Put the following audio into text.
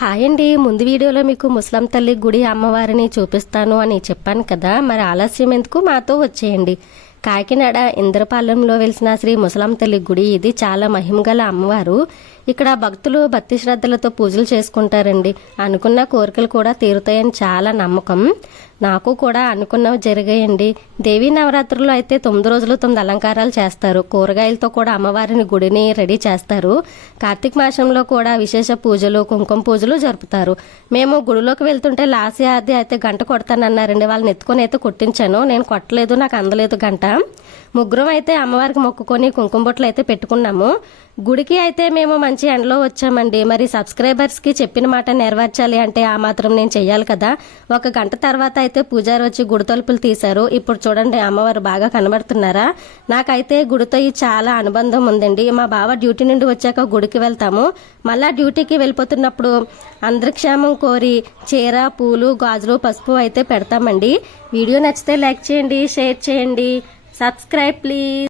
Hi అండి. ముందు వీడియోలో మీకు ముస్లాం తల్లి గుడి అమ్మవారిని చూపిస్తాను అని చెప్పాను కదా. మరి ఆలస్యం ఎందుకు మాతో వచ్చేయండి? కాకినాడ ఇంద్రపాలెంలో వెలిసిన శ్రీ ముసలాం తల్లి గుడి ఇది చాలా మహిమగల అమ్మవారు. ఇక్కడ భక్తులు భక్తి శ్రద్ధలతో పూజలు చేసుకుంటారండి. అనుకున్న కోరికలు కూడా తీరుతాయని చాలా నమ్మకం. నాకు కూడా అనుకున్నవి జరిగాయండి. దేవీ నవరాత్రుల్లో అయితే తొమ్మిది రోజులు తొమ్మిది అలంకారాలు చేస్తారు. కూరగాయలతో కూడా అమ్మవారిని గుడిని రెడీ చేస్తారు. కార్తీక మాసంలో కూడా విశేష పూజలు కుంకుమ పూజలు జరుపుతారు. మేము గుడిలోకి వెళ్తుంటే లాస్య అది అయితే గంట కొడతానన్నారండి. వాళ్ళని ఎత్తుకొని అయితే కొట్టించాను. నేను కొట్టలేదు నాకు అందలేదు గంట. ముగ్గురం అయితే అమ్మవారికి మొక్కుకొని కుంకుమ బొట్లు అయితే పెట్టుకున్నాము. గుడికి అయితే మేము మంచి ఎండలో వచ్చామండి. మరి సబ్స్క్రైబర్స్కి చెప్పిన మాట నెరవేర్చాలి అంటే ఆ మాత్రం నేను చెయ్యాలి కదా? ఒక గంట తర్వాత అయితే పూజారి వచ్చి గుడి తలుపులు తీశారు. ఇప్పుడు చూడండి అమ్మవారు బాగా కనబడుతున్నారా? నాకైతే గుడితో ఈ చాలా అనుబంధం ఉందండి. మా బావ డ్యూటీ నుండి వచ్చాక గుడికి వెళ్తాము. మళ్ళా డ్యూటీకి వెళ్ళిపోతున్నప్పుడు అందరి క్షేమం కోరి చీర పూలు గాజులు పసుపు అయితే పెడతామండి. వీడియో నచ్చితే లైక్ చేయండి షేర్ చేయండి. Subscribe please.